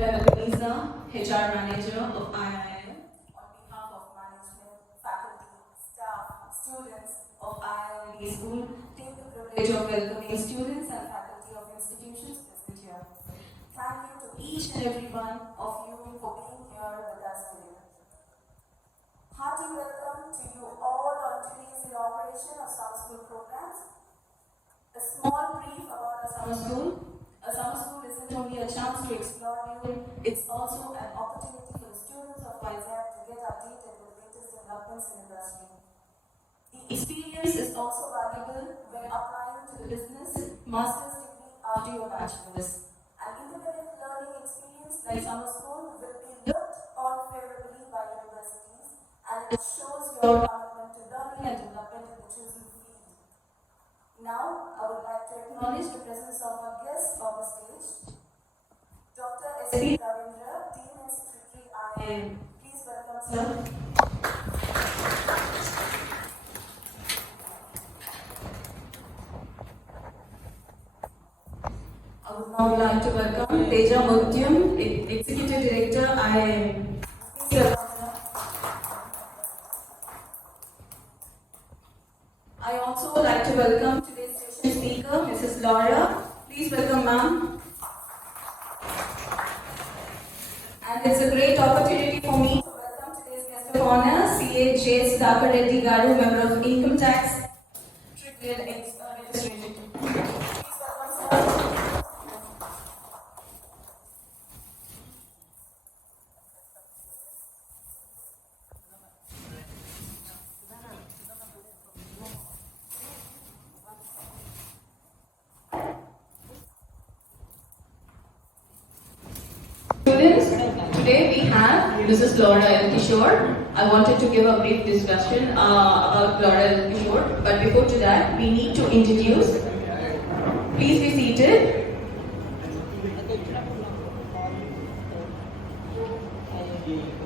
Rahamatonnisa HR Manager of IIAM. On behalf of management, faculty, staff, students of IIAM B School, take the privilege of welcoming students and faculty of institutions present here. Thank you to each and every one of you for being here with us today. Hearty welcome to you all on today's inauguration of summer school programs. A small brief about our summer school. A summer school isn't only a chance to explore new, it's also an opportunity for the students of Vizag to get updated with the latest developments in industry. The experience is also valuable when applying to the business master's degree after your bachelor's. An independent learning experience like summer school will be looked on favorably by universities, and it shows your commitment to learning and development in the chosen field. Now, I would like to acknowledge the presence of our guest on the stage, Dr S.P. Ravindra, Dean and Secretary IIAM. Please welcome, sir. I would now like to welcome Executive Director, IIAM. Please welcome, sir. I also would like to welcome today's session speaker, Mrs. Laura. Please welcome, ma'am. And it's a great opportunity for me to welcome today's guest of honor, CA Sudhakar Reddy, member of Income Tax Tribunal Registration. Please welcome, sir. Students, today we have Mrs. Laura L. Kishore. I wanted to give a brief discussion about Laura L. Kishore, but before to that, we need to introduce. Please be seated.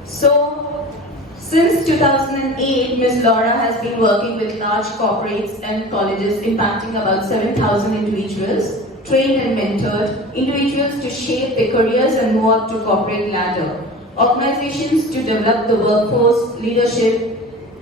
So, since 2008, Ms. Laura has been working with large corporates and colleges, impacting about 7,000 individuals, trained and mentored individuals to shape their careers and move up to corporate ladder, organizations to develop the workforce, leadership,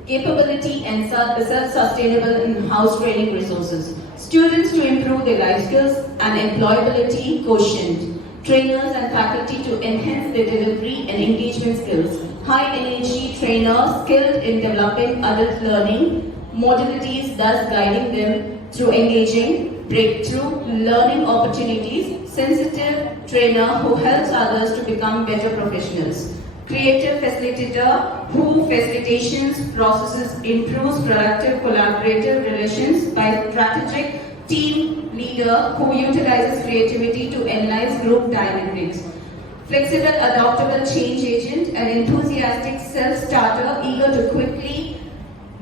capability and self-sustainable in-house training resources, students to improve their life skills and employability quotient, trainers and faculty to enhance their delivery and engagement skills, high energy trainers skilled in developing adult learning modalities, thus guiding them through engaging breakthrough learning opportunities, sensitive trainer who helps others to become better professionals, creative facilitator who facilitations processes improves productive collaborative relations by strategic team leader who utilizes creativity to analyze group dynamics, flexible adaptable change agent, an enthusiastic self-starter eager to quickly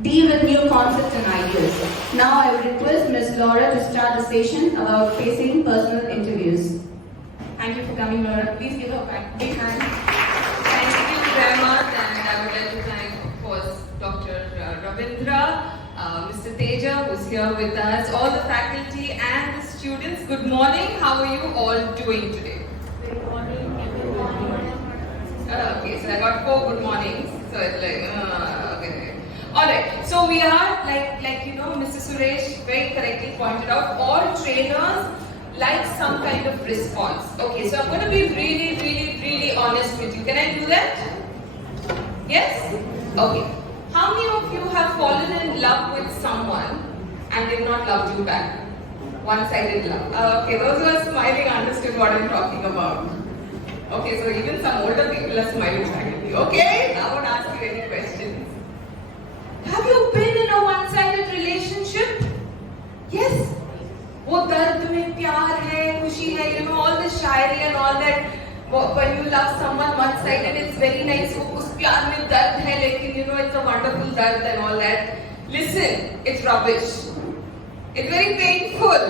deal with new concepts and ideas. Now I would request Ms. Laura to start the session about facing personal interviews. Thank you for coming, Laura. Please give her a big hand. Thank you very much, and I would like to thank, of course, Dr. Ravindra, Mr. Teja, who's here with us, all the faculty and the students. Good morning. How are you all doing today? Good morning. Okay, so I got 4 good mornings. So it's like, okay. Alright, so we are, like you know, Mr. Suresh very correctly pointed out, all trainers like some kind of response. Okay, so I'm going to be really honest with you. Can I do that? Yes? Okay. How many of you have fallen in love with someone and they've not loved you back? One-sided love. Okay, those who are smiling understood what I'm talking about. Okay, so even some older people are smiling back at me. Okay, I won't ask you any questions. Have you been in a one-sided relationship? Yes. वो दर्द में प्यार है, खुशी है, you know, all the Shayari and all that. When you love someone one-sided, it's very nice. उस प्यार में दर्द है, लेकिन you know, it's a wonderful दर्द and all that. Listen, it's rubbish. It's very painful,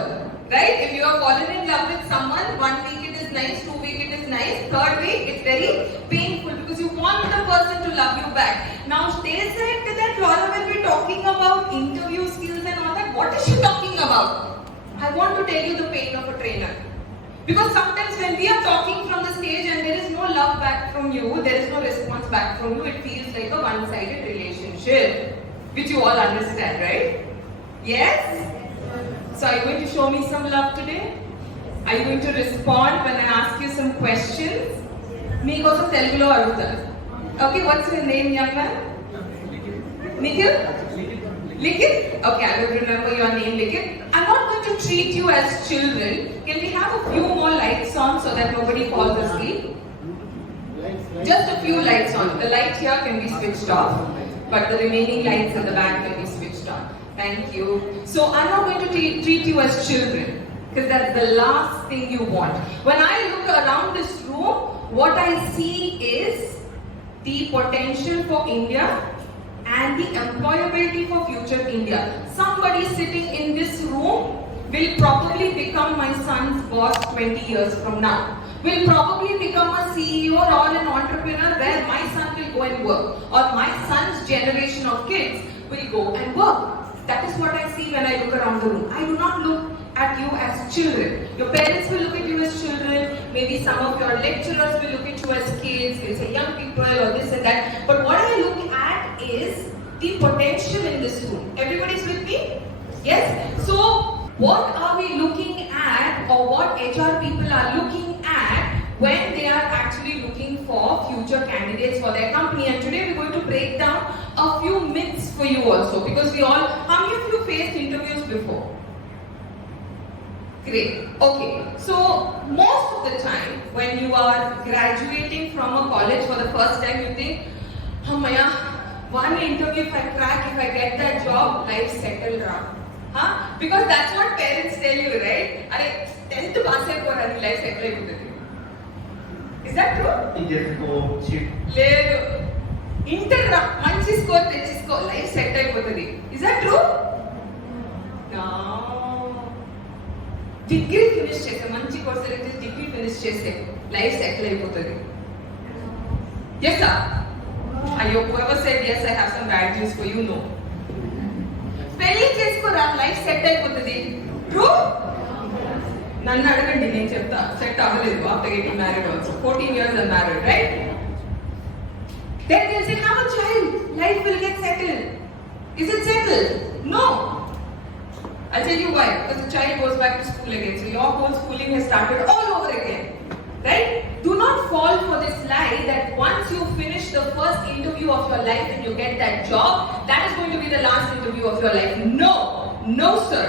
right? If you are fallen in love with someone, 1 week it is nice, 2 week it is nice, 3rd week it's very painful because you want the person to love you back. Now, they said that Laura will be talking about interview skills and all that. What is she talking about? I want to tell you the pain of a trainer. Because sometimes when we are talking from the stage and there is no from you, there is no response back from you, it feels like a one-sided relationship. Which you all understand, right? Yes? So are you going to show me some love today? Are you going to respond when I ask you some questions? Meekosam Telugulo adutanu. Okay, what's your name, young man? Nikhil? Likit? Okay, I will remember your name, Likit. I'm not going to treat you as children. Can we have a few more lights on so that nobody falls asleep? Just a few lights on. The light here can be switched off, but the remaining lights in the back can be switched on. Thank you. So I'm not going to treat you as children, because that's the last thing you want. When I look around this room, what I see is the potential for India and the employability for future India. Somebody sitting in this room will probably become my son's boss 20 years from now. Will probably become a CEO or an entrepreneur where my son will go and work, or my son's generation of kids will go and work. That is what I see when I look around the room. I do not look at you as children. Your parents will look at you as children. Maybe some of your lecturers will look at you as kids. They'll say young people or this and that. But what I look at is the potential in this room. Everybody's with me? Yes? So, what are we looking at, or what HR people are looking at when they are actually looking for future candidates for their company? And today we're going to break down a few myths for you also, because we all, how many of you faced interviews before? Great. Okay. So most of the time when you are graduating from a college for the first time, you think, Hammaya, one interview if I crack, if I get that job, life settled ra. Huh? Because that's what parents tell you, right? Are 10th pass ayipora life settle ayipotadi. Is that true? లేదు inter రా మంచి score తెచ్చేసుకో life set అయిపోతుంది. Is that true? No. Degree finish చేసే మంచి course అయితే degree finish చేసే life settle అయిపోతుంది. Yes sir. అయ్యో whoever said yes I have some bad news for you. No. పెళ్లి చేసుకోరా లైఫ్ సెట్ అయిపోతుంది. ట్రూ? నన్ను అడగండి నేను చెప్తా. సెట్ అవ్వలేదు after getting married also. 14 years I'm married, right? Then they'll say have a child, life will get settled. Is it settled? No. I'll tell you why. Because the child goes back to school again. So your whole schooling has started all over again. Right? Do not fall for this lie that once you finish the first interview of your life and you get that job, that is going to be the last interview of your life. No. No, sir.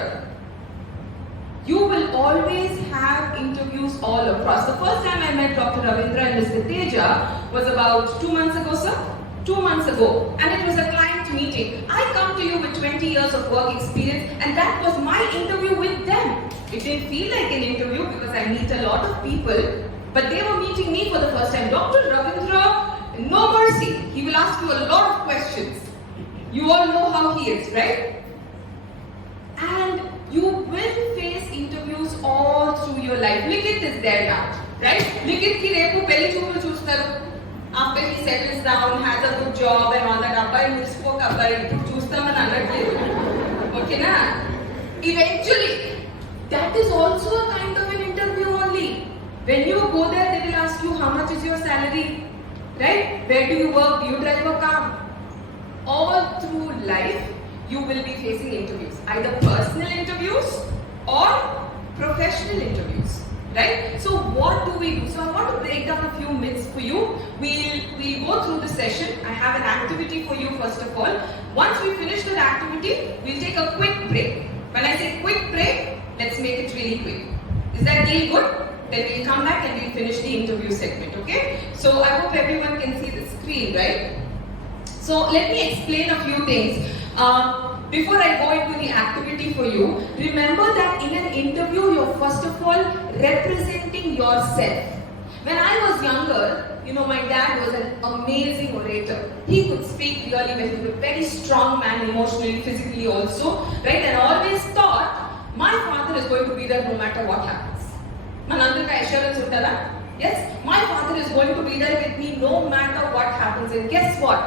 You will always have interviews all across. The first time I met Dr. Ravindra and Mr. Teja was about 2 months ago, sir. 2 months ago. And it was a client meeting. I come to you with 20 years of work experience, and that was my interview with them. It didn't feel like an interview because I meet a lot of people, but they were meeting me for the first time. Dr. Ravindra, no mercy. He will ask you a lot of questions. You all know how he is, right? And you will face interviews all through your life. Likit is there now, right? Likit ki repu pelli choopulu chustaru. After he settles down, has a good job and all that, abbai nispoke abbai chustamani annatledu. Okay na? Eventually, that is also a kind of an interview only. When you go there, they will ask you how much is your salary, right? Where do you work? Do you drive a car? All through life, you will be facing interviews, either personal interviews or professional interviews, right? So what do we do? So I want to break down a few myths for you. We'll go through the session. I have an activity for you first of all. Once we finish that activity, we'll take a quick break. When I say quick break, let's make it really quick. Is that deal good? Then we'll come back and we'll finish the interview segment, okay? So I hope everyone can see the screen, right? So let me explain a few things. Before I go into the activity for you, remember that in an interview, you're first of all representing yourself. When I was younger, you know, my dad was an amazing orator. He could speak really well. He was a very strong man, emotionally, physically also, right? And I always thought, my father is going to be there no matter what happens. Manandika assurance untara? Yes, my father is going to be there with me no matter what happens. And guess what?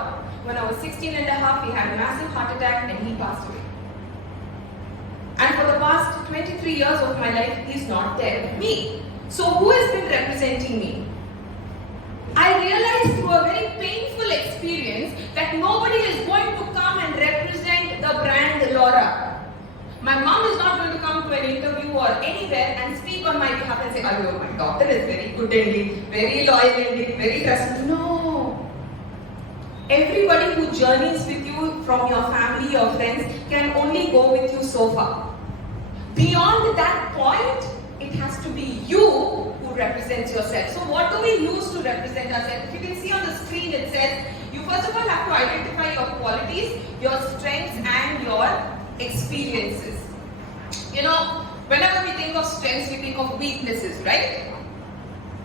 When I was 16 and a half, he had a massive heart attack and he passed away. And for the past 23 years of my life, he's not there with me. So who has been representing me? I realized that nobody is going to come and represent the brand Laura. My mom is not going to come to an interview or anywhere and speak on my behalf and say, oh, my doctor is very good indeed, very loyal indeed, very trustworthy. No. Everybody who journeys with you from your family, your friends, can only go with you so far. Beyond that point, it has to be you who represents yourself. So what do we use to represent ourselves? If you can see on the screen, it says, you first of all have to identify your qualities, your strengths and your experiences. You know, whenever we think of strengths, we think of weaknesses, right?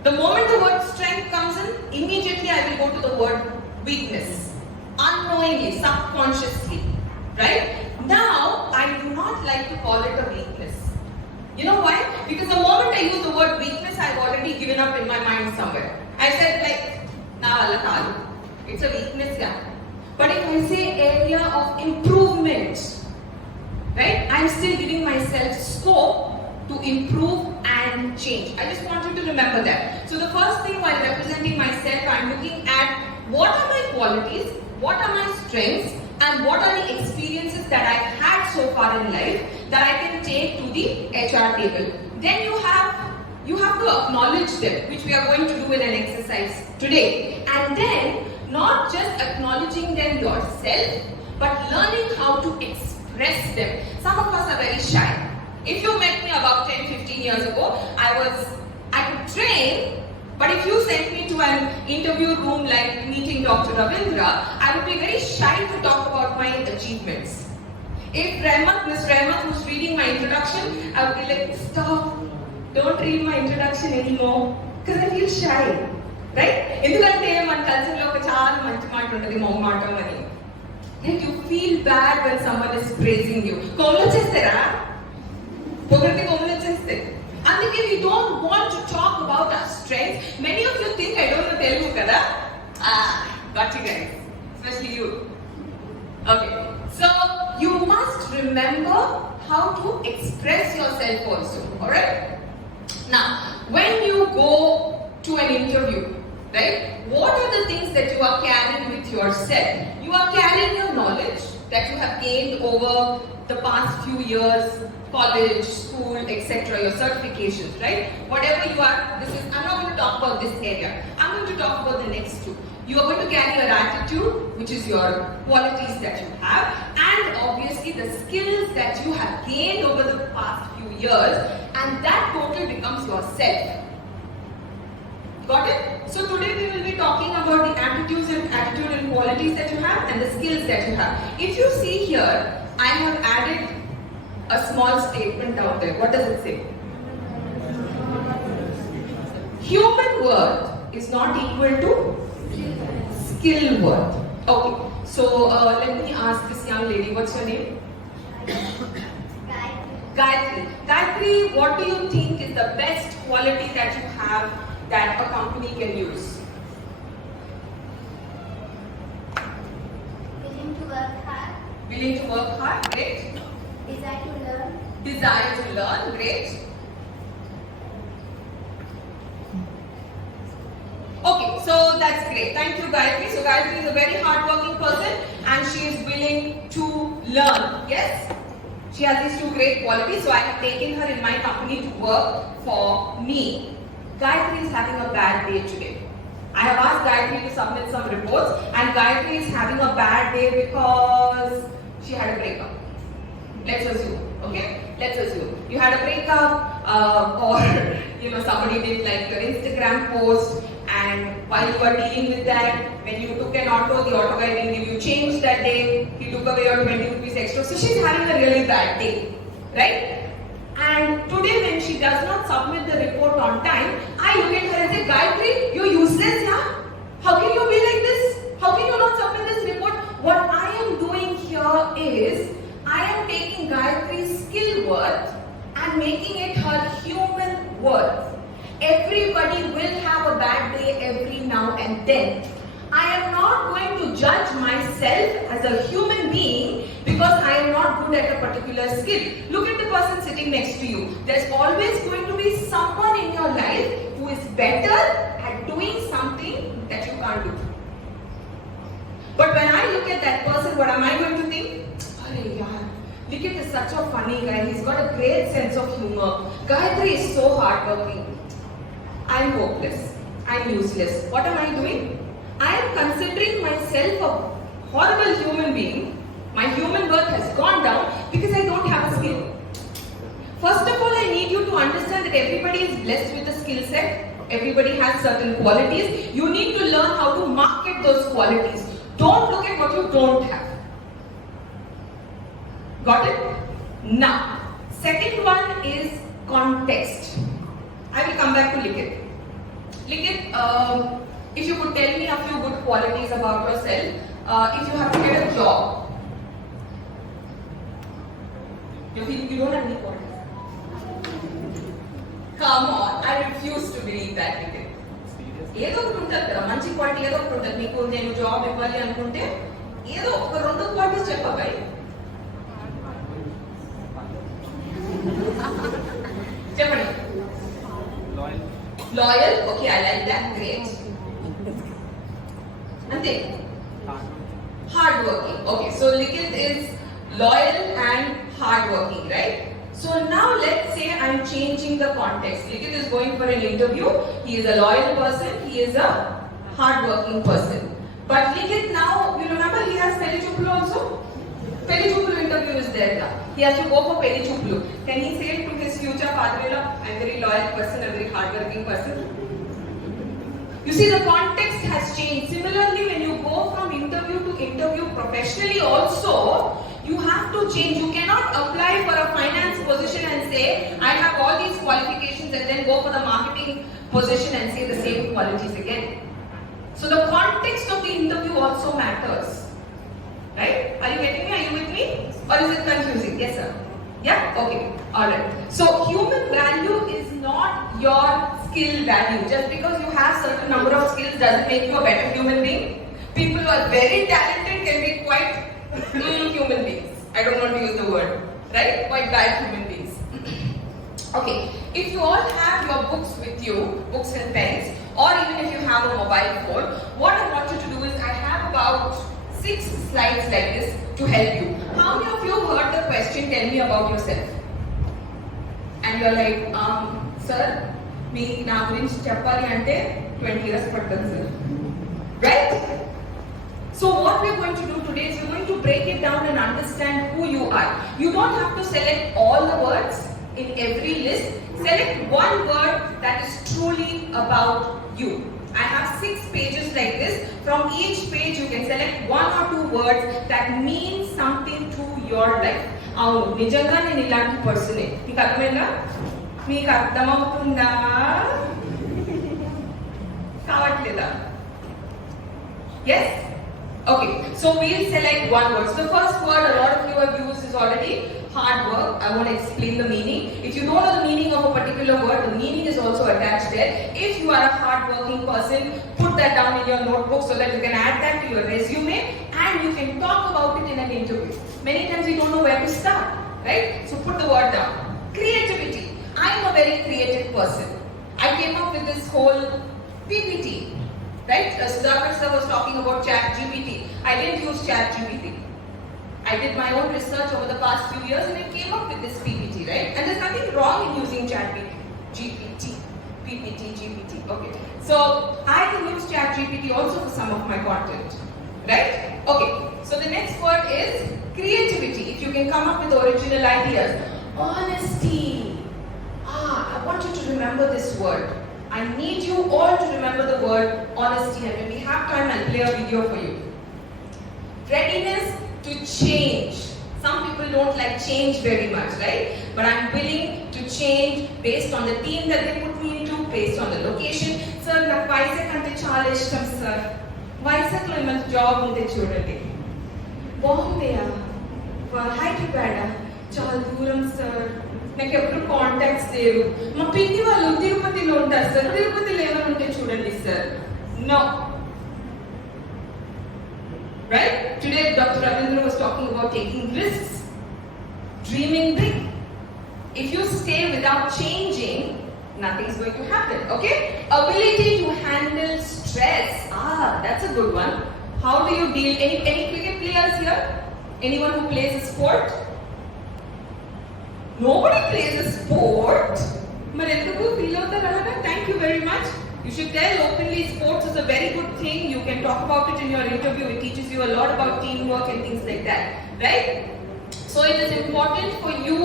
The moment the word strength comes in, immediately I will go to the word weakness. Unknowingly, subconsciously, right? Now, I do not like to call it a weakness. You know why? Because the moment I use the word weakness, I've already given up in my mind somewhere. I said it's a weakness, yeah. But if I say area of improvement, right? I'm still giving myself scope to improve and change. I just want you to remember that. So the first thing while representing myself, I'm looking at what are my qualities, what are my strengths, and what are the experiences that I've had so far in life that I can take to the HR table. Then you have to acknowledge them, which we are going to do in an exercise today. And then not just acknowledging them yourself, but learning how to express them. Some of us are very shy. If you met me about 10-15 years ago, I could train, but if you sent me to an interview room like meeting Dr. Ravindra, I would be very shy to talk about my achievements. If Miss Rahamat was reading my introduction, I would be like, stop, don't read my introduction anymore, because I feel shy. Right? Endukante man culture lo oka chaala manchi maata untadi mogamaatam ani. Yet you feel bad when someone is praising you. Komulu chestara? Pogarti komulu cheste. Andike we don't want to talk about our strengths. Many of you think I don't know Telugu kada? Got you guys. Especially you. Okay. So you must remember how to express yourself also. Alright? Now, when you go to an interview, right? What are the things that you are carrying with yourself? You are carrying your knowledge that you have gained over the past few years, college, school, etc., your certifications, right? Whatever you are, I'm not going to talk about this area. I'm going to talk about the next two. You are going to carry your attitude, which is your qualities that you have, and obviously the skills that you have gained over the past few years, and that total becomes yourself. Got it? So today we will be talking about the attitude and qualities that you have and the skills that you have. If you see here, I have added a small statement out there. What does it say? Human worth is not equal to skill worth. Okay. So let me ask this young lady, what's your name? Gayatri. Gayatri, what do you think is the best quality that you have that a company can use? Willing to work hard. Willing to work hard, great. Desire to learn. Desire to learn, great. Okay, so that's great. Thank you, Gayatri. So Gayatri is a very hardworking person and she is willing to learn. Yes? She has these two great qualities, so I have taken her in my company to work for me. Gayatri is having a bad day today. I have asked Gayatri to submit some reports, and Gayatri is having a bad day because she had a breakup. Let's assume, okay? Let's assume you had a breakup, or somebody did like your Instagram post, and while you were dealing with that, when you took an auto, the auto guy didn't give you change that day. He took away your 20 rupees extra. So she's having a really bad day, right? And today when she does not submit the report on time, I look at her and say, Gayatri, you're useless, yeah? How can you be like this? How can you not submit this report? What I am doing here is, I am taking Gayatri's skill worth and making it her human worth. Everybody will have a bad day every now and then. I am not going to judge myself as a human being because I am not good at a particular skill. Look at the person sitting next to you. There's always going to be someone in your life who is better at doing something that you can't do. But when I look at that person, what am I going to think? Arey yaar, Likit is such a funny guy. He's got a great sense of humor. Gayatri is so hardworking. I'm hopeless. I'm useless. What am I doing? I am considering myself a horrible human being. My human worth has gone down because I don't have a skill. First of all, I need you to understand that everybody is blessed with a skill set. Everybody has certain qualities. You need to learn how to market those qualities. Don't look at what you don't have. Got it? Now, second one is context. I will come back to Likit. Likit, if you could tell me a few good qualities about yourself, if you have to get a job, you don't have any qualities. Come on, I refuse to believe that, Likit. ఏదో ఒకటి ఉంటుంది కదా, మంచి quality ఏదో ఒకటి ఉంటుంది. నీకు నేను జాబ్ ఇవ్వాలి అనుకుంటే ఏదో ఒక 2 క్వాలిటీస్ చెప్పబాయి. చెప్పండి. Loyal, okay, I like that, great. Ante. Hardworking, okay. So Likit is loyal and hardworking, right? So now let's say I'm changing the context. Likit is going for an interview. He is a loyal person. He is a hardworking person. But Likit now, you remember he has Pelichuplu also? Pelichuplu interview is there now. He has to go for Pelichuplu. Can he say to his future father-in-law, I'm a very loyal person, a very hardworking person? You see, the context has changed. Similarly, when you go from interview to interview professionally also, you have to change. You cannot apply for a finance position and say, I have all these qualifications, and then go for the marketing position and say the same qualities again. So the context of the interview also matters. Right? Are you getting me? Are you with me? Or is it confusing? Yes, sir. Yeah? Okay. Alright. So human value is not your skill value. Just because you have certain number of skills doesn't make you a better human being. People who are very talented can be quite human beings. I don't want to use the word. Right? Quite bad human beings. Okay. If you all have your books with you, books and pens, or even if you have a mobile phone, what I want you to do is I have about 6 slides like this to help you. How many of you heard the question, tell me about yourself? And you're like, sir, me na gurinchi cheppali ante 20 years pattadu sir. Right? So what we're going to do today is we're going to break it down and understand who you are. You don't have to select all the words in every list. Select one word that is truly about you. I have 6 pages like this. From each page you can select 1 or 2 words that mean something to your life. అవును నిజంగా నేను ఇలాంటి పర్సనే. మీకు అర్థమైందా? మీకు అర్థమవుతుందా? కావట్లేదా? Yes? Okay, so we'll select one word. So the first word a lot of you have used is already hard work. I want to explain the meaning. If you don't know the meaning of a particular word, the meaning is also attached there. If you are a hard-working person, put that down in your notebook so that you can add that to your resume and you can talk about it in an interview. Many times we don't know where to start, right? So put the word down. Creativity. I am a very creative person. I came up with this whole PPT, right? Sudhakar sir was talking about ChatGPT. I didn't use ChatGPT. I did my own research over the past few years and I came up with this PPT, right? And there's nothing wrong in using ChatGPT, PPT, GPT. Okay. So I can use ChatGPT also for some of my content, right? Okay. So the next word is creativity. If you can come up with original ideas. Honesty. I want you to remember this word. I need you all to remember the word honesty, and when we have time, I'll play a video for you. Readiness to change. Some people don't like change very much, right? But I'm willing to change based on the team that they put me into, based on the location. Sir, నాకు Vizag అంటే చాలా ఇష్టం sir. Vizag లో ఏమైనా job ఉంటే చూడండి. బాంబేయా, హైదరాబాద్ చాలా దూరం సార్. నాకు ఎప్పుడు కాంటాక్ట్స్ లేరు. మా పిన్ని వాళ్ళు తిరుపతిలో ఉంటారు సార్. తిరుపతిలో ఏమైనా ఉంటే చూడండి sir. No. Right? Today Dr. Ravindra was talking about taking risks, dreaming big. If you stay without changing, nothing is going to happen. Okay? Ability to handle stress. That's a good one. How do you deal? Any cricket players here? Anyone who plays a sport? Nobody plays a sport. Thank you very much. You should tell openly sports is a very good thing. You can talk about it in your interview. It teaches you a lot about teamwork and things like that. Right? So it is important for you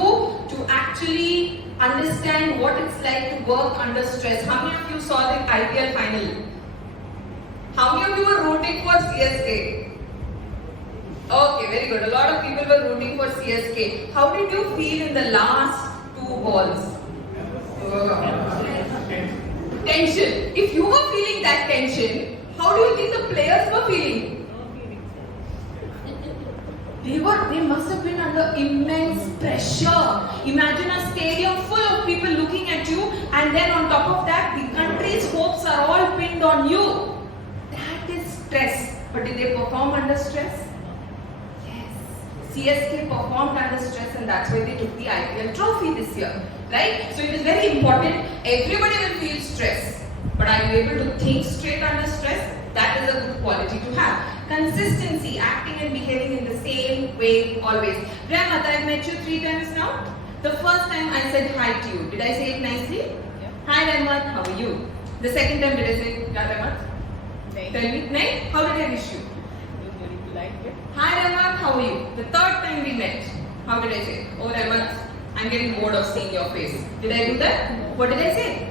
to actually understand what it's like to work under stress. How many of you saw the IPL final? How many of you were rooting for CSK? Okay, very good. A lot of people were rooting for CSK. How did you feel in the last 2 balls? Tension. If you were feeling that tension, how do you think the players were feeling? They must have been under immense pressure. Imagine a stadium full of people looking at you, and then on top of that, the country's hopes are all pinned on you. That is stress. But did they perform under stress? CSK performed under stress, and that's why they took the IPL trophy this year, right? So it is very important. Everybody will feel stress, but are you able to think straight under stress? That is a good quality to have. Consistency, acting and behaving in the same way always. Rahamat, I've met you 3 times now. The first time I said hi to you. Did I say it nicely? Yeah. Hi Rahamat, how are you? The second time did I say, yeah Rahamat? Tell me, Nay, how did I wish you? Hi Rahamat, how are you? The third time we met, how did I say? Oh Rahamat, I'm getting bored of seeing your face. Did I do that? No. What did I say?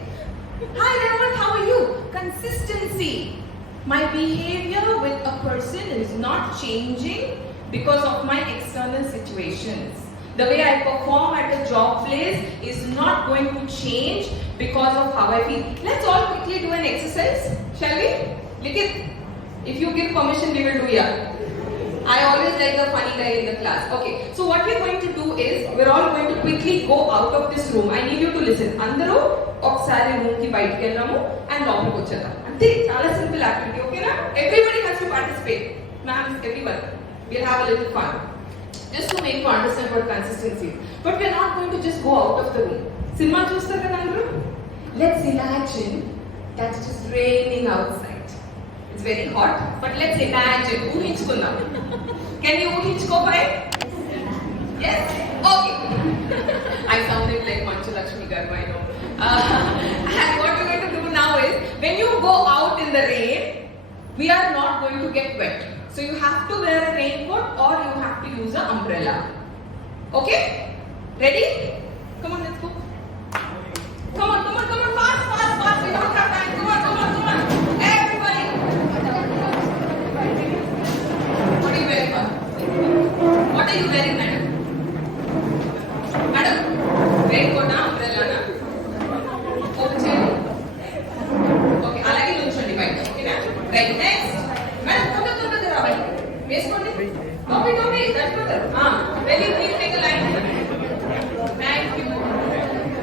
Hi Rahamat, how are you? Consistency. My behavior with a person is not changing because of my external situations. The way I perform at a job place is not going to change because of how I feel. Let's all quickly do an exercise, shall we? Likit, if you give permission, we will do here. I always like the funny guy in the class. Okay, so what we're going to do is, we're all going to quickly go out of this room. I need you to listen. Andaru, oksari room ki bite ke ellamu and lopalu kochada. Ante, chala simple activity, okay na? Everybody has to participate. Ma'am, everyone. We'll have a little fun. Just to make you understand what consistency is. But we're not going to just go out of the room. Cinema chusta kada andaru? Let's imagine that it is raining outside. It's very hot, but let's imagine. Can you uhinchko for it? Yes? Okay. I sounded like Manchu Lakshmi Garba, I know. And what we're going to do now is, when you go out in the rain, we are not going to get wet. So you have to wear a raincoat or you have to use an umbrella. Okay? Ready? Come on, let's go. Come on, fast. We don't have time. Come on. Everybody. What are you wearing, ma'am? What are you wearing, madam? Madam, raincoat na, umbrella na? Okay. Okay, alagi lunchandi bike. Okay na? Right, next. Madam, tunda raవాలి. వేసుకోండి. Don't be. That's better. Ready? Please take a line. Thank you.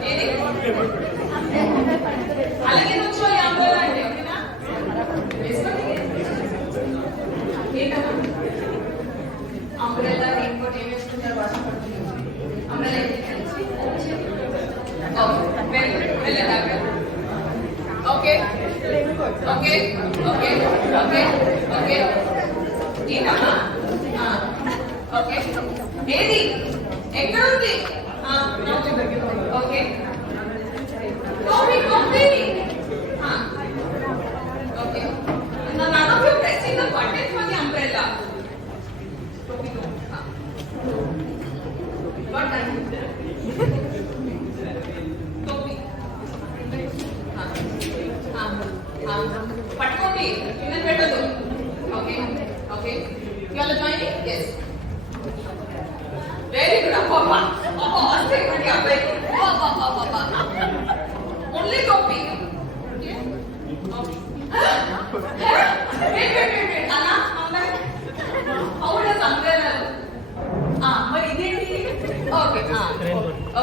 ఏది? అలాగే నుంచోవాలి umbrella అంటే, ఓకేనా? వేసుకోండి. ఏంటమ్మా? Umbrella, raincoat ఏం వేసుకుంటారు వర్షం పడుతుంది? Umbrella ఏంటి? Okay, very good. Well done. Okay. ఏంటమ్మా? ఓకే. ఏది? ఎక్కడ ఉంది? Okay. Copy. Okay. None of you pressing the button for the umbrella. What done? Copy. పట్టుకోండి. కింద పెట్టదు. Okay. You all joining? Yes. Very good. Only copy. Okay. Wait. Anna, come back. How does umbrella look? But identi?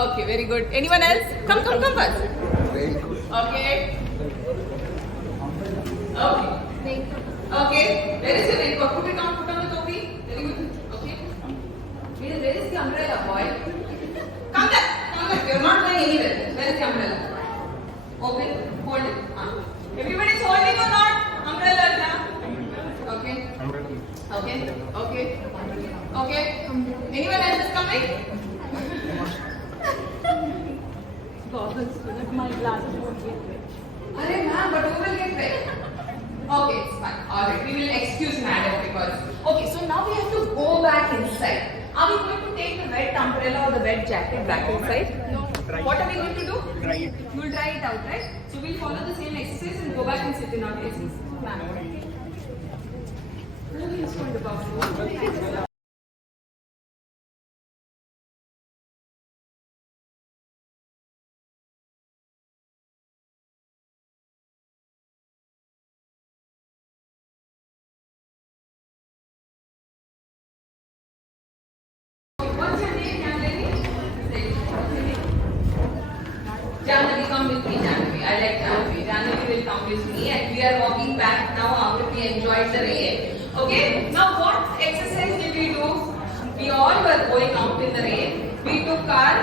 Okay, very good. Anyone else? Come first. Okay. Okay. Where is your raincoat? Put it on the topi. Very good. Okay. Where is the umbrella, boy? Come back. You're not going anywhere. Where is the umbrella? Open. Hold it. Everybody is holding or not? Umbrella now. Okay. Okay. Okay. Okay. Anyone else is coming? My glasses won't get wet. Arey ma'am, but who will get wet? Okay, it's fine. Alright, we will excuse madam because. Okay, so now we have to go back inside. Are we going to take the wet umbrella or the wet jacket back inside? No. What are we going to do? Dry it. You will dry it out, right? So we'll follow the same exercise and go back and sit in our places. Ma'am. Who is going to bathroom? What's your name, young lady? Janvi, come with me, Janvi. I like Janvi. Janvi will come with me and we are walking back now after we enjoyed the rain. Okay? Now what exercise did we do? We all were going out in the rain. We took our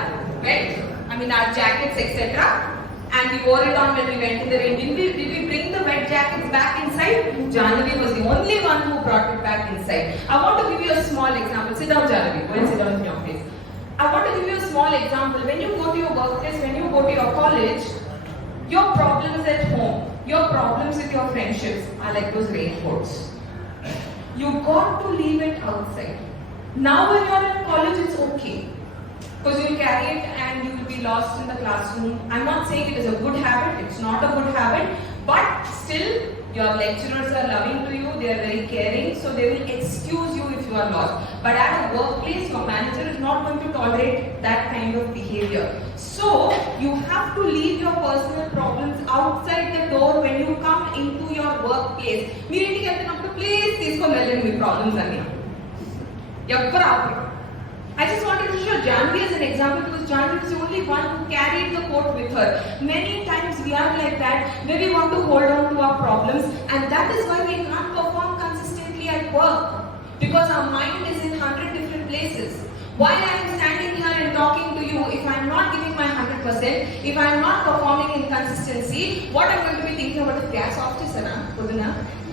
our jackets, etc. And we wore it on when we went in the rain. Did we bring the wet jackets back inside? Janvi was the only one who brought it back inside. I want to give you a small example. Sit down, Janvi. Go and sit down in your place. I want to give you a small example. When you go to your workplace, when you go to your college, your problems at home, your problems with your friendships are like those raincoats. You got to leave it outside. Now when you are in college, it's okay. Because you will carry it and you will be lost in the classroom. I'm not saying it is a good habit, it's not a good habit, but still your lecturers are loving to you, they are very caring, so they will excuse you if you are lost. But at a workplace, your manager is not going to tolerate that kind of behavior. So you have to leave your personal problems outside the door when you come into your workplace. Meeting please, these problems. I just wanted to show Janvi as an example because Janvi was the only one who carried the coat with her. Many times we are like that, where we want to hold on to our problems, and that is why we can't perform consistently at work. Because our mind is in 100 different places. While I am standing here and talking to you, if I am not giving my 100%, if I am not performing in consistency, what I am going to be thinking about the gas office,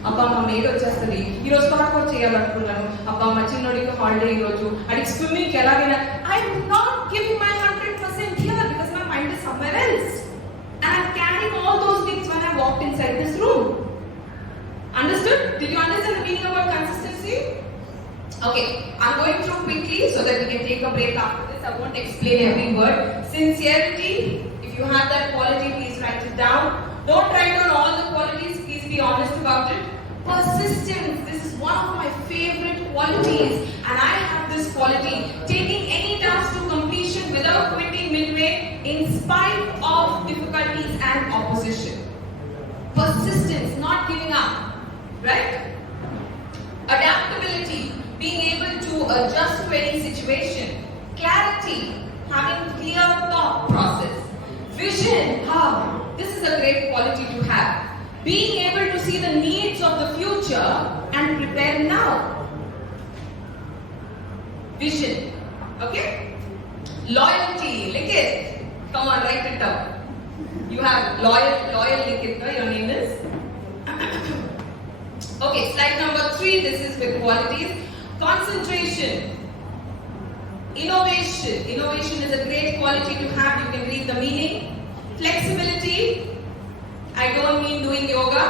అబ్బా మా made వచ్చేస్తుంది ఈ రోజు work out చేయాలనుకున్నాను అబ్బా మా చిన్నోడికి holiday ఈ రోజు అడిగి స్విమ్మింగ్కి ఎలాగైనా I'm not giving my 100% here because my mind is somewhere else and I'm carrying all those things when I walked inside this room. Understood? Did you understand the meaning about consistency? Okay, I'm going through quickly so that we can take a break after this. I won't explain every word. Sincerity, if you have that quality, please write it down. Don't write down all the qualities, please be honest about it. Persistence, this is one of my favorite qualities, and I have this quality, taking any task to completion without quitting midway in spite of difficulties and opposition. Persistence, not giving up, right? Adaptability, being able to adjust to any situation. Clarity, having clear thought process. Vision, this is a great quality to have. Being able to see the needs of the future and prepare now. Vision, okay? Loyalty, like it. Come on, write it down. You have loyal, like it, your name is? Okay, slide number 3, this is with qualities. Concentration. Innovation. Innovation is a great quality to have. You can read the meaning. Flexibility. I don't mean doing yoga.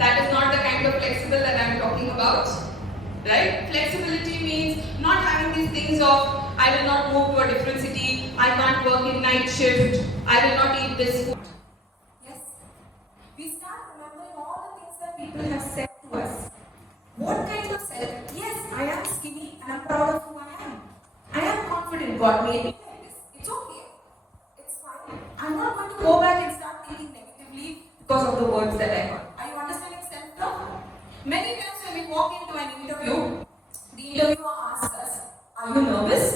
That is not the kind of flexible that I am talking about. Right? Flexibility means not having these things of I will not move to a different city, I can't work in night shift, I will not eat this food. Yes. We start remembering all the things that people have said to us. What kind of self? Yes, I am skinny and I'm proud of who I am. I am confident God made me like this. It's okay. It's fine. I'm not going to go back and start thinking negatively because of the words that I heard. Are you understanding self-love? Many times when we walk into an interview, the interviewer asks us, are you nervous?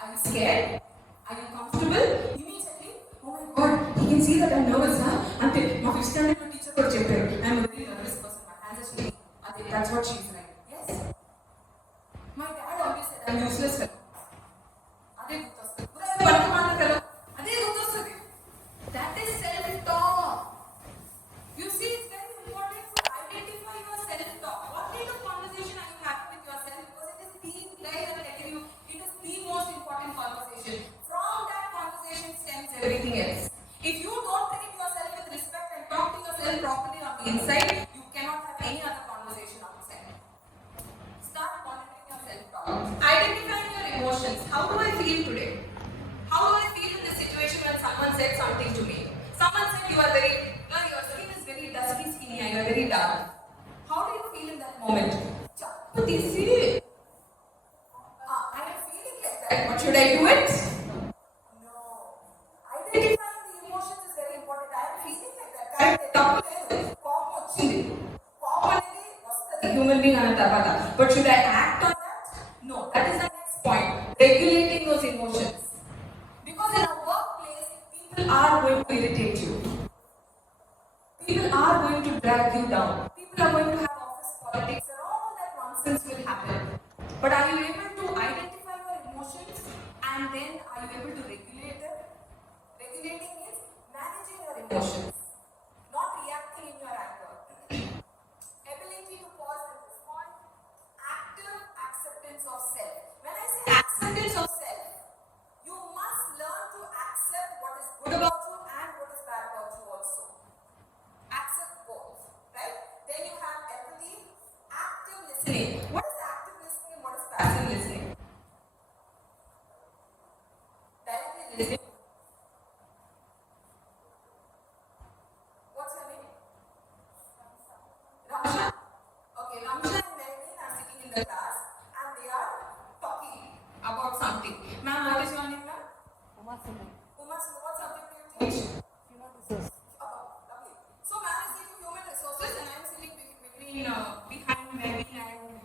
Are you scared? Are you comfortable? Immediately, oh my God, he can see that I'm nervous, huh? Until my 5th standard teacher got checked. I'm a very nervous person. My hands are shaking. I think that's what she's like. Yes. My dad always said I'm useless fellow. That is self-talk. You see, it's very important to identify your self-talk. What kind of conversation does. How do you feel in that moment? But you see, I am feeling like that. But should I do it? No. Identifying the emotions is very important. I am feeling like that. Human being another. But should I act on that? No. That is the next point. Regulating those emotions. Because in a workplace, people are going to irritate you. People are going to drag you down. People are going to have office politics and all that nonsense will happen. But are you able to identify your emotions and then are you able to regulate them? Regulating is managing your emotions, not reacting in your anger. Ability to pause and respond. Active acceptance of self. When I say acceptance of self, you must learn to accept what is good about you and what is bad about you also. Accept both, right? Then you have empathy, active listening. What is active listening and what is passive listening? Directly listening. What's your name? Ramsha. Okay, Ramsha and Melvin are sitting in the class and they are talking about something. Ma'am, what is your name, ma'am? Uma, what subject do you teach? Human resource. Lovely. So, ma'am is teaching human resources and I am sitting between behind Melvin and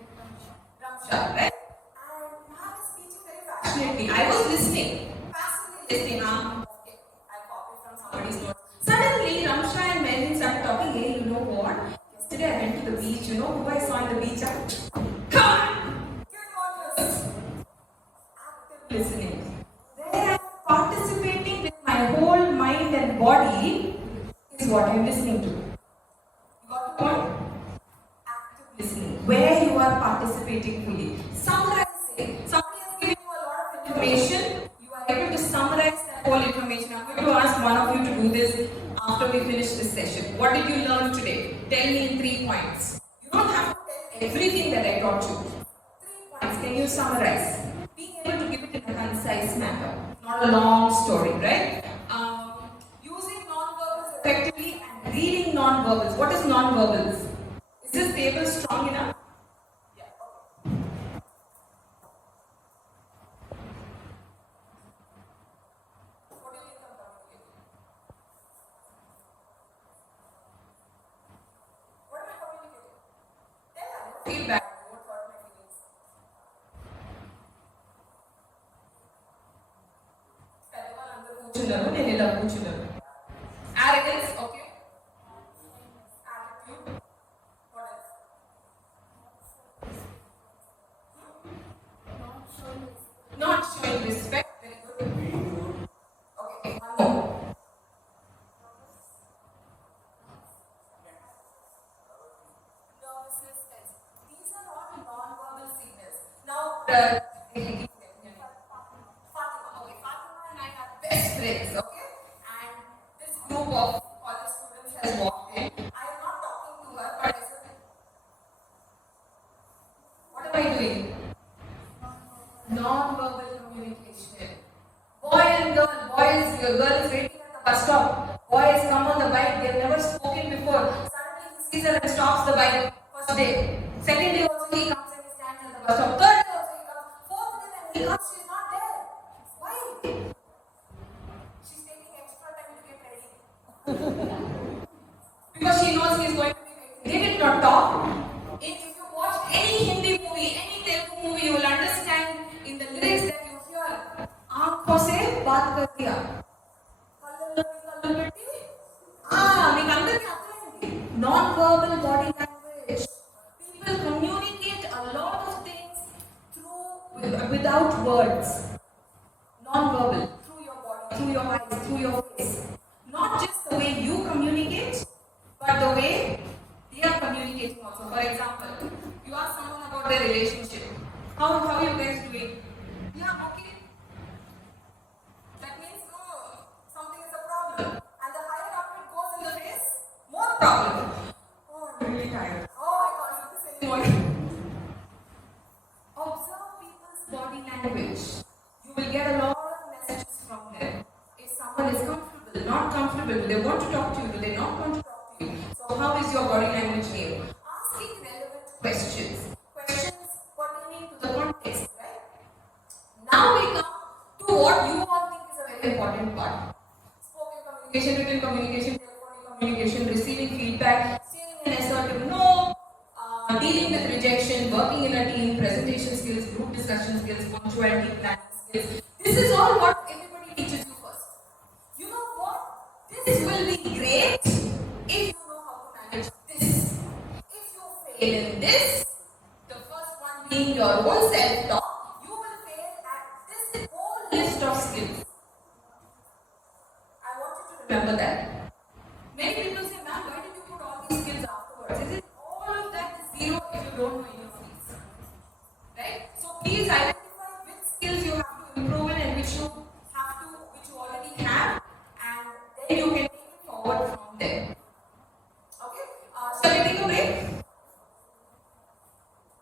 Ramsha, right? And ma'am is teaching very passionately. I was listening, passively listening. Okay, I copied from somebody's notes. Suddenly, Ramsha and Melvin started talking. Hey, you know what? Yesterday I went to the beach. You know who I saw on the beach? Come on! Give me all yours. Active listening. Where I am participating with my whole mind and body is what I am listening to. You got the point? Active listening. Where you are participating fully. Summarizing. Somebody has given you a lot of information. You are able to summarize that whole information. I'm going to ask one of you to do this after we finish this session. What did you learn today? Tell me in 3 points. You don't have to tell everything that I taught you. 3 points. Can you summarize? Being able to give it in a concise manner. Not a long story, right? Using non-verbals effectively and reading non-verbals. What is non-verbals? Is this table strong enough? Yeah. Okay. What do you think of communicating? What am I communicating? Tell us. Feedback. What hurt my feelings? Arrogance, okay. Attitude. What else? Not showing respect. Very good. Okay, one more. Nervousness. These are all non-verbal signals. Now, Fatima. Okay, Fatima and I are best friends, okay? And this group of college students has walked in. I am not talking to her, but I said, what am I doing? Non-verbal communication. Boy and girl, girl is waiting at the bus stop. Boy has come on the bike, they have never spoken before. Suddenly he sees her and stops the bike. First day. Second day also he comes and he stands at the bus stop. Third day also he comes. Fourth day when he comes, she's not there. Why? She's taking extra time to get ready. Because she knows he's going to be waiting. They did not talk. If you watch any Hindi movie, any Telugu movie, you will understand in the lyrics that you hear. आँखों से बात कर दिया. మీకు అందరికీ అర్థమైంది. Non-verbal body language. People communicate a lot of things without words. Non-verbal, through your body, through your eyes, through your face. Not just the way you communicate, but the way they are communicating also. For example, you ask someone about their relationship. How are you guys doing? Yeah, okay. That means something is a problem. And the higher up it goes in the face, more problem. Oh, I'm really tired. Oh, I can't do this anymore. Observe people's body language. You will get a lot of messages from them. If someone is comfortable, not comfortable, do they want to talk to you? Do they not want to talk to you? So how is your body language name? dealing with rejection, working in a team, presentation skills, group discussion skills, punctuality, planning skills. This is all what everybody teaches you first. You know what? This will be great if you know how to manage this. If you fail in this, the first one being your own self-talk, you will fail at this whole list of skills. I want you to remember that. Many people say, ma'am, why did you put all these skills afterwards? Is it all of that is zero if you don't know your skills? Right? So please identify which skills you have to improve in and which you already have, and then you can take it forward from there. Okay? Shall we take a break?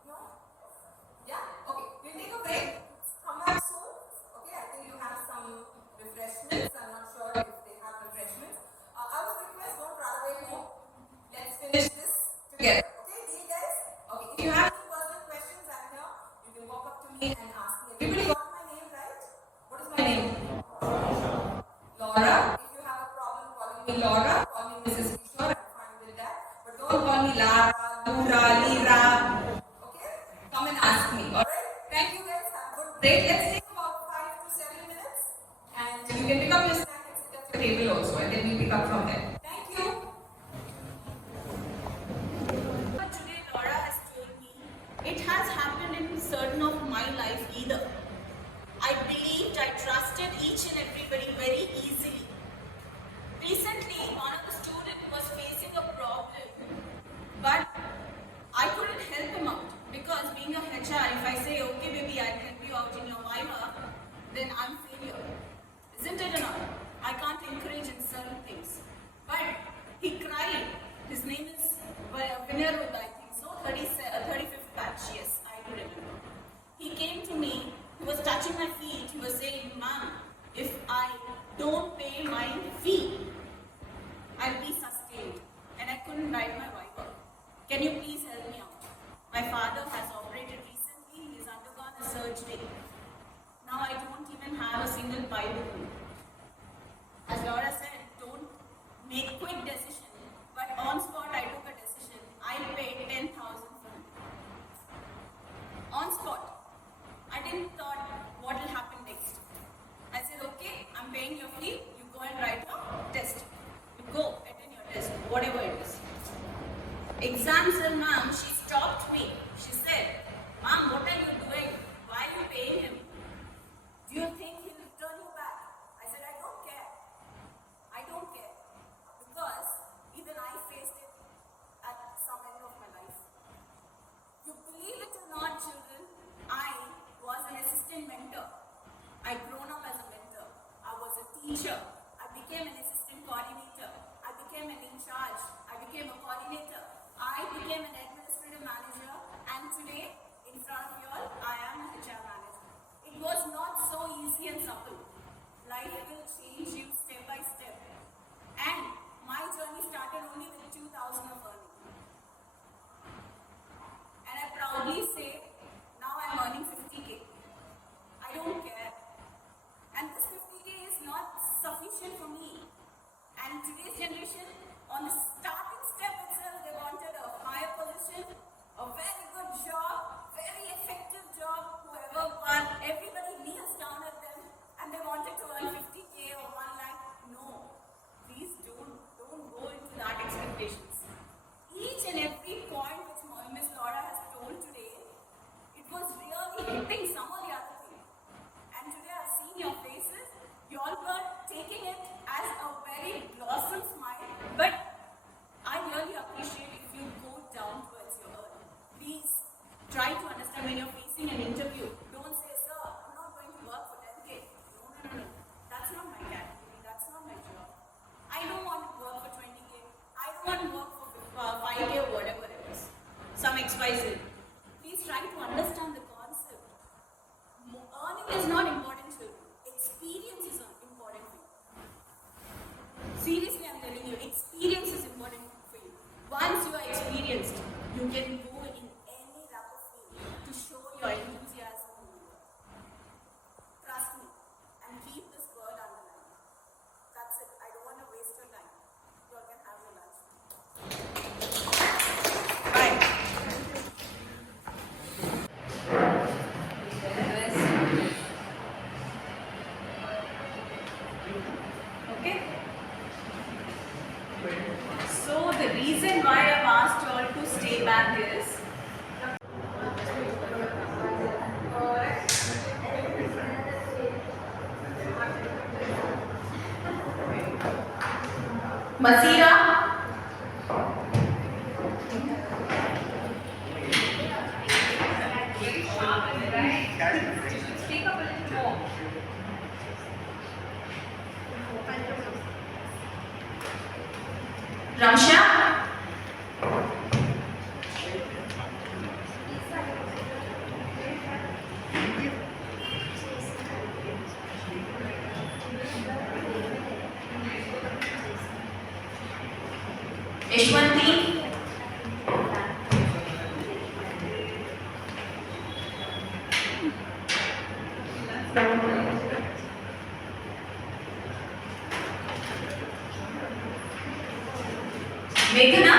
No? Yeah? Okay. We'll take a break. Come back soon. Okay? I think you have some refreshments. I'm not sure if they have refreshments. I would request don't run away home. Let's finish this together. Okay, deal guys? Okay, if you have any personal questions, I'm here. You can walk up to me and ask me. Everybody got my name right? What is my name? Laura. If you have a problem calling me Laura, call me Mrs. Kishore. I'm fine with that. But don't call me Lara, Lura, Lira. Okay? Come and ask me. Alright? Thank you guys. Have a good break. Let's take about 5 to 7 minutes. And you can pick up your snack and sit at the table also. And then we pick up from there. Thank you. But today Laura has told me it has happened in certain of my life either. I believed, I trusted each and everybody very easily. Recently, one of the students was facing a problem, but I couldn't help him out because being a HR, if I say, okay baby, I'll help you out in your Viva, then I'm failure. Isn't it or not? I can't encourage in certain things. But he cried. His name is Ravindra, I think so, 35th batch, yes, I do remember. He came to me, he was touching my feet, he was saying, ma'am, if I don't pay my fee, I'll be sustained. And I couldn't write my Viva. Can you please help me out? My father has operated recently, he's undergone a surgery. Now I don't even have a single pie with me. As Laura said, don't make quick decisions. But on spot I took a decision. I paid 10,000 for him. On spot. I didn't thought what will happen next. I said, okay, I'm paying your fee, you go and write a test. You go, attend your test, whatever it is. Exam cell ma'am, she stopped me. She said, ma'am, what are you doing? Why are you paying him? Do you think he'll return you back? I said, I don't care. I don't care. Because even I faced it at some end of my life. You believe it or not, children, I was an assistant mentor. I grown up as a mentor. I was a teacher. I became an assistant coordinator. I became an in charge. I became a coordinator. I became an administrative manager. And today, in front of you all, I am an HR manager. It was not so easy and simple. Life will change you step by step. And my journey started only with 2,000 of earning. And I proudly say, now I'm earning 50K. I don't care. And this 50K is not sufficient for me. And today's generation, on the starting step itself, they wanted a higher position, a very good job, very effective job, whoever won, everybody kneels down at them, and they wanted to earn 50K or 1 lakh. No, please don't go into that expectations. Each and every point which Miss Laura has told today, it was really hitting some or the other thing. And today I've seen your faces, you all were taking it as a very blossom smile, but I really appreciate if you go down towards your earth. Please try to understand when you're facing an interview. Don't say, sir, I'm not going to work for 10K. No. That's not my category. That's not my job. I don't want to work for 20K. I don't want to work for 5K or whatever it is. Some XYZ. Please try to understand the concept. Earning is not important to you. Experience is important for you. Seriously, I'm telling you, experience is important for you. Once you are experienced, you can go in any rapid field to show your enthusiasm. Trust me and keep this word underlined. That's it. I don't want to waste your time. You all can have your lunch. Bye. Masira. Very sharp and right. You should speak up a little more. Ramsha. Ishwanti. Meghana.